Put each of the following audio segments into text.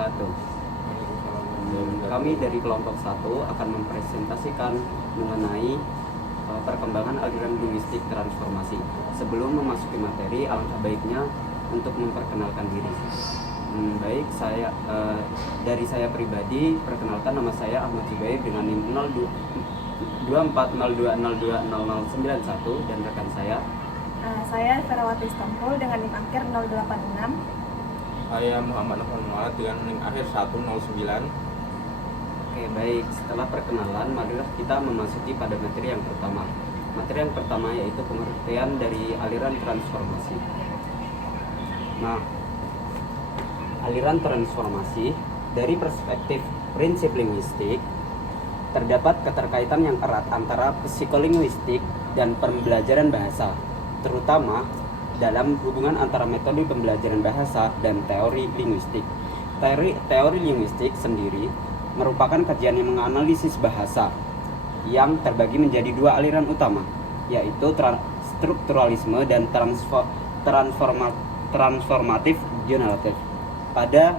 wabarakatuh. Kami dari kelompok 1 akan mempresentasikan mengenai perkembangan aliran linguistik transformasi. Sebelum memasuki materi, alangkah baiknya untuk memperkenalkan diri. Baik, dari saya pribadi, perkenalkan, nama saya Ahmad Zubair dengan NIM 2402020091 dan rekan saya. Saya Ferawati Stompul dengan NIM akhir 086. Saya Muhammad Nofal Muhammad dengan NIM akhir 109. Oke, baik. Setelah perkenalan, marilah kita memasuki pada materi yang pertama. Materi yang pertama yaitu pengertian dari aliran transformasi. Nah, aliran transformasi dari perspektif prinsip linguistik terdapat keterkaitan yang erat antara psikolinguistik dan pembelajaran bahasa, terutama dalam hubungan antara metode pembelajaran bahasa dan teori linguistik. Teori linguistik sendiri merupakan kajian yang menganalisis bahasa yang terbagi menjadi dua aliran utama, yaitu strukturalisme dan transformatif generatif. Pada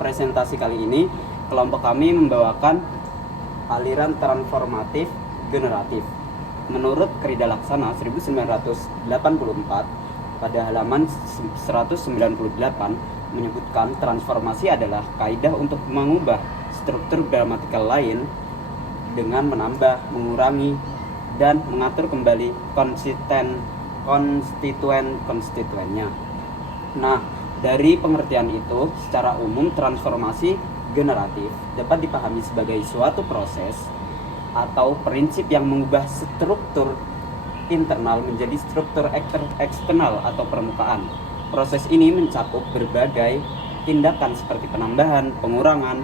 presentasi kali ini, kelompok kami membawakan aliran transformatif generatif. Menurut Krida Laksana 1984 pada halaman 198 menyebutkan transformasi adalah kaidah untuk mengubah struktur gramatikal lain dengan menambah, mengurangi, dan mengatur kembali konstituen-konstituennya. Nah, dari pengertian itu, secara umum transformasi generatif dapat dipahami sebagai suatu proses atau prinsip yang mengubah struktur internal menjadi struktur eksternal atau permukaan. Proses ini mencakup berbagai tindakan seperti penambahan, pengurangan,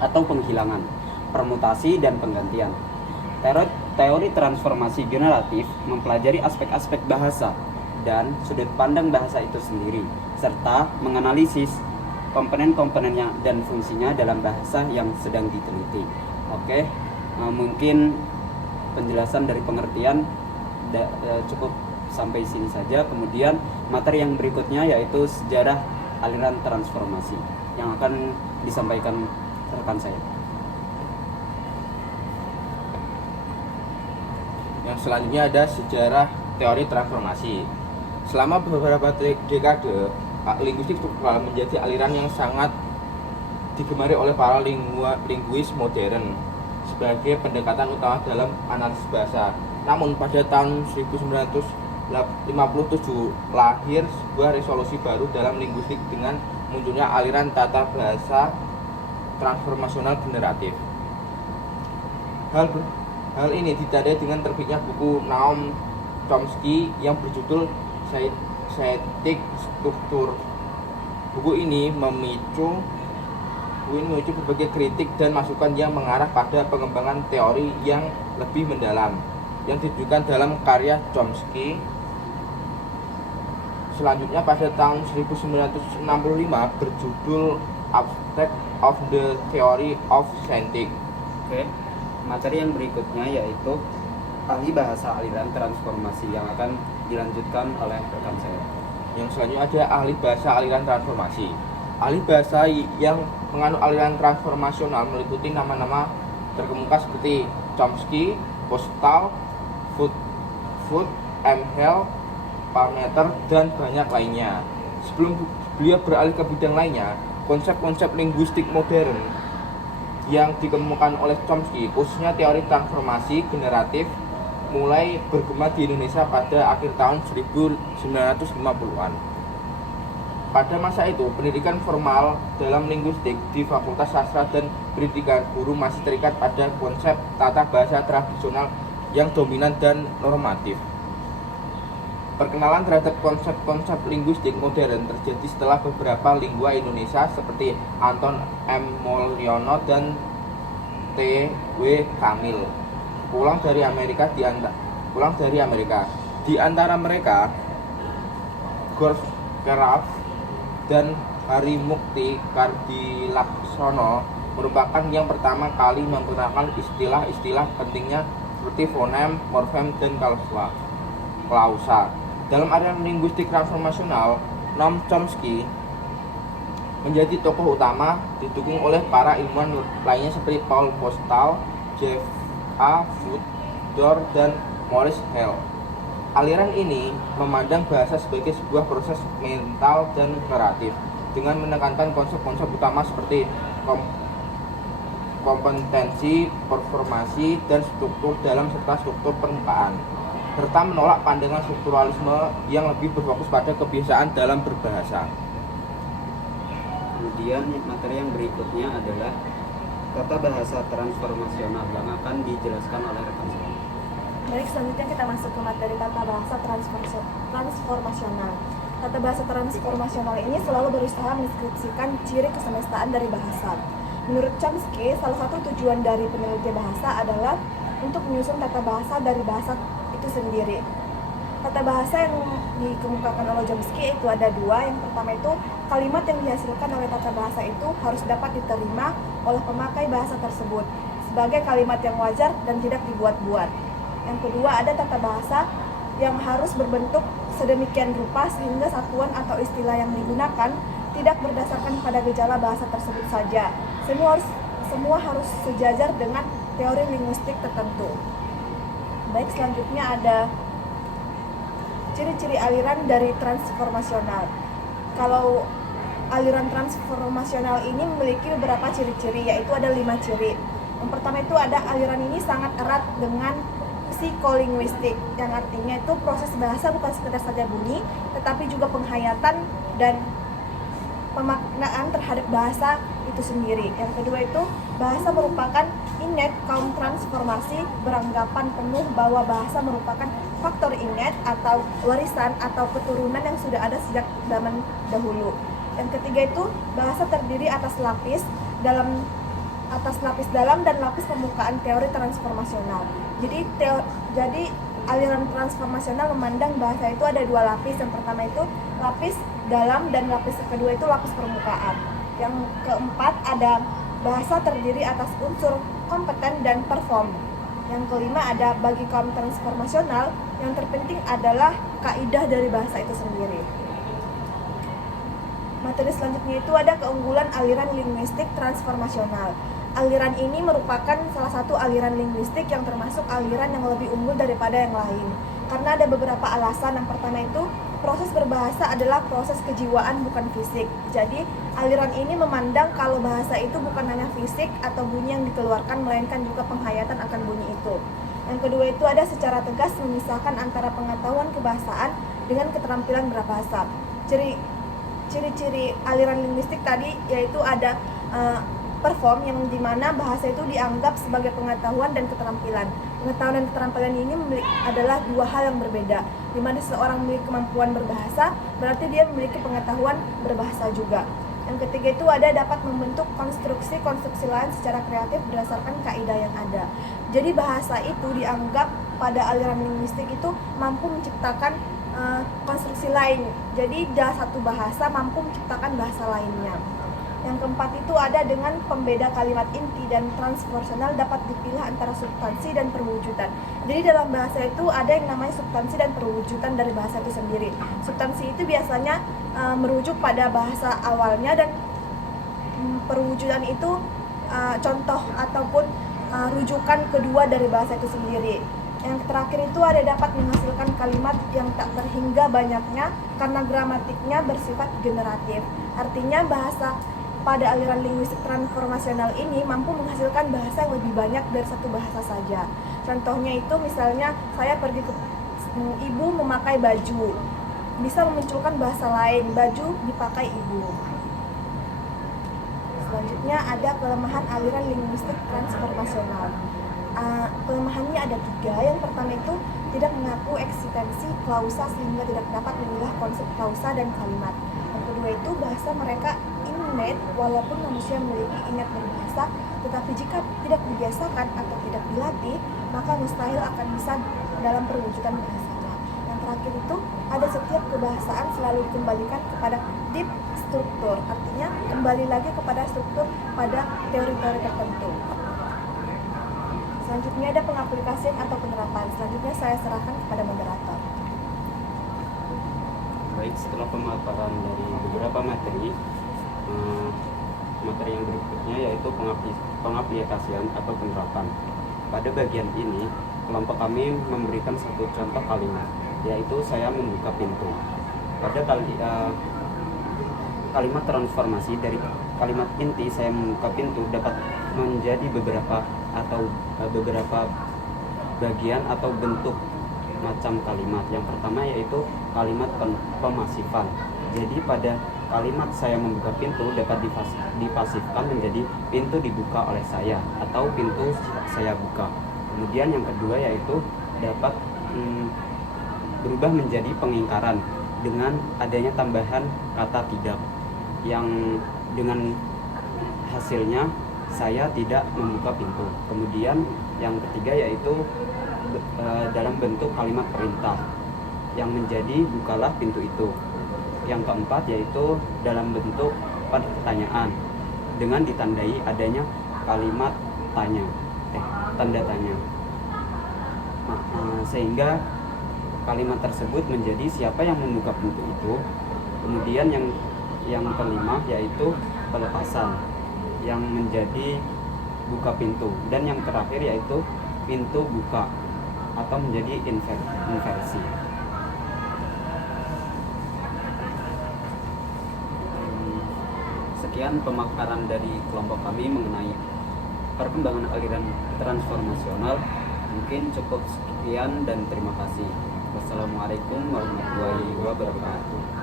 atau penghilangan, permutasi, dan penggantian. Teori transformasi generatif mempelajari aspek-aspek bahasa dan sudut pandang bahasa itu sendiri, serta menganalisis komponen-komponennya dan fungsinya dalam bahasa yang sedang diteliti. Oke, mungkin penjelasan dari pengertian cukup sampai sini saja. Kemudian materi yang berikutnya yaitu sejarah aliran transformasi yang akan disampaikan rekan saya. Yang selanjutnya ada sejarah teori transformasi. Selama beberapa dekade, linguistik struktural menjadi aliran yang sangat digemari oleh para linguis modern sebagai pendekatan utama dalam analisis bahasa. Namun pada tahun 1957 lahir sebuah resolusi baru dalam linguistik dengan munculnya aliran tata bahasa transformasional generatif. Hal ini ditandai dengan terbitnya buku Noam Chomsky yang berjudul Synthetic Structure. Buku ini memicu berbagai kritik dan masukan yang mengarah pada pengembangan teori yang lebih mendalam yang ditujukan dalam karya Chomsky. Selanjutnya pada tahun 1965 berjudul Abstract of the Theory of Syntax. Oke, materi yang berikutnya yaitu ahli bahasa aliran transformasi yang akan dilanjutkan oleh rekan saya. Yang selanjutnya ada ahli bahasa aliran transformasi. Ahli bahasa yang menganut aliran transformasional meliputi nama-nama terkemuka seperti Chomsky, Postall, Foot, Hell, Palmeter, dan banyak lainnya. Sebelum beliau beralih ke bidang lainnya, konsep-konsep linguistik modern yang dikemukakan oleh Chomsky, khususnya teori transformasi generatif, mulai bergema di Indonesia pada akhir tahun 1950-an. Pada masa itu, pendidikan formal dalam linguistik di Fakultas Sastra dan Pendidikan Guru masih terikat pada konsep tata bahasa tradisional yang dominan dan normatif. Perkenalan terhadap konsep-konsep linguistik modern terjadi setelah beberapa lingua Indonesia seperti Anton M. Mulyono dan T. W. Kamil pulang dari Amerika. Di antara mereka, George Keraf dan Harimukti Kardilaksono merupakan yang pertama kali memperkenalkan istilah-istilah pentingnya seperti fonem, morfem, dan klausa. Dalam aliran linguistik transformasional, Noam Chomsky menjadi tokoh utama, didukung oleh para ilmuwan lainnya seperti Paul Postal, Jeff A. Fodor, dan Maurice Hale. Aliran ini memandang bahasa sebagai sebuah proses mental dan kreatif dengan menekankan konsep-konsep utama seperti kompetensi, performasi, dan struktur dalam serta struktur permukaan, serta menolak pandangan strukturalisme yang lebih berfokus pada kebiasaan dalam berbahasa. Kemudian materi yang berikutnya adalah tata bahasa transformasional yang akan dijelaskan oleh rekan saya. Baik, selanjutnya kita masuk ke materi tata bahasa transformasional. Tata bahasa transformasional ini selalu berusaha mendeskripsikan ciri kesemestaan dari bahasa. Menurut Chomsky, salah satu tujuan dari peneliti bahasa adalah untuk menyusun tata bahasa dari bahasa itu sendiri. Tata bahasa yang dikemukakan oleh Chomsky itu ada dua. Yang pertama itu, kalimat yang dihasilkan oleh tata bahasa itu harus dapat diterima oleh pemakai bahasa tersebut sebagai kalimat yang wajar dan tidak dibuat-buat. Yang kedua, ada tata bahasa yang harus berbentuk sedemikian rupa sehingga satuan atau istilah yang digunakan tidak berdasarkan pada gejala bahasa tersebut saja. Semua harus sejajar dengan teori linguistik tertentu. Baik, selanjutnya ada ciri-ciri aliran dari transformasional. Kalau aliran transformasional ini memiliki beberapa ciri-ciri, yaitu ada 5 ciri. Yang pertama itu ada aliran ini sangat erat dengan psikolinguistik, yang artinya itu proses bahasa bukan sekedar saja bunyi, tetapi juga penghayatan dan pemaknaan terhadap bahasa itu sendiri. Yang kedua itu, bahasa merupakan innate kaum transformasi, beranggapan penuh bahwa bahasa merupakan faktor innate atau warisan atau keturunan yang sudah ada sejak zaman dahulu. Yang ketiga itu, bahasa terdiri atas lapis dalam dan lapis permukaan teori transformasional. Jadi aliran transformasional memandang bahasa itu ada 2 lapis. Yang pertama itu lapis dalam dan lapis kedua itu lapis permukaan. Yang keempat ada bahasa terdiri atas unsur kompeten dan perform. Yang kelima ada bagi kaum transformasional yang terpenting adalah kaidah dari bahasa itu sendiri. Materi selanjutnya itu ada keunggulan aliran linguistik transformasional. Aliran ini merupakan salah satu aliran linguistik yang termasuk aliran yang lebih unggul daripada yang lain. Karena ada beberapa alasan. Yang pertama itu, proses berbahasa adalah proses kejiwaan bukan fisik. Jadi, aliran ini memandang kalau bahasa itu bukan hanya fisik atau bunyi yang dikeluarkan, melainkan juga penghayatan akan bunyi itu. Yang kedua itu ada secara tegas memisahkan antara pengetahuan kebahasaan dengan keterampilan berbahasa. Ciri-ciri aliran linguistik tadi yaitu ada perform, yang dimana bahasa itu dianggap sebagai pengetahuan dan keterampilan. Pengetahuan dan keterampilan ini adalah 2 hal yang berbeda. Dimana seseorang memiliki kemampuan berbahasa, berarti dia memiliki pengetahuan berbahasa juga. Yang ketiga itu ada dapat membentuk konstruksi lain secara kreatif berdasarkan kaidah yang ada. Jadi bahasa itu dianggap pada aliran linguistik itu mampu menciptakan konstruksi lain. Jadi satu bahasa mampu menciptakan bahasa lainnya. Yang keempat itu ada dengan pembeda kalimat inti dan transformasional dapat dipilah antara substansi dan perwujudan. Jadi dalam bahasa itu ada yang namanya substansi dan perwujudan dari bahasa itu sendiri. Substansi itu biasanya merujuk pada bahasa awalnya, dan perwujudan itu contoh ataupun rujukan kedua dari bahasa itu sendiri. Yang terakhir itu ada dapat menghasilkan kalimat yang tak terhingga banyaknya karena gramatiknya bersifat generatif. Artinya bahasa pada aliran linguistik transformasional ini mampu menghasilkan bahasa yang lebih banyak dari satu bahasa saja. Contohnya itu misalnya saya pergi ke ibu memakai baju, bisa memunculkan bahasa lain, baju dipakai ibu. Selanjutnya ada kelemahan aliran linguistik transformasional. Kelemahannya ada 3. Yang pertama itu tidak mengaku eksistensi klausa sehingga tidak dapat memilah konsep klausa dan kalimat. Yang kedua itu bahasa mereka innate, walaupun manusia memiliki innate berbahasa, tetapi jika tidak dibiasakan atau tidak dilatih, maka mustahil akan bisa dalam perwujudan bahasanya. Yang terakhir itu ada setiap kebahasaan selalu dikembalikan kepada deep struktur, artinya kembali lagi kepada struktur pada teori-teori tertentu. Selanjutnya ada pengaplikasian atau penerapan. Selanjutnya saya serahkan kepada moderator. Baik, setelah pemaparan dari beberapa materi, Eh, Materi yang berikutnya yaitu pengaplikasian atau penerapan. Pada bagian ini, kelompok kami memberikan satu contoh kalimat, yaitu saya membuka pintu. Pada kalimat transformasi dari kalimat inti saya membuka pintu dapat menjadi beberapa bagian atau bentuk macam kalimat. Yang pertama yaitu kalimat pemasifan. Jadi pada kalimat saya membuka pintu dapat dipasifkan menjadi pintu dibuka oleh saya atau pintu saya buka. Kemudian yang kedua yaitu dapat berubah menjadi pengingkaran dengan adanya tambahan kata tidak, yang dengan hasilnya saya tidak membuka pintu. Kemudian yang ketiga yaitu dalam bentuk kalimat perintah yang menjadi bukalah pintu itu. Yang keempat yaitu dalam bentuk pertanyaan dengan ditandai adanya kalimat tanda tanya. Sehingga kalimat tersebut menjadi siapa yang membuka pintu itu. Kemudian yang kelima yaitu pelepasan yang menjadi buka pintu, dan yang terakhir yaitu pintu buka atau menjadi inversi. Sekian pemaparan dari kelompok kami mengenai perkembangan aliran transformasional. Mungkin cukup sekian dan terima kasih. Wassalamualaikum warahmatullahi wabarakatuh.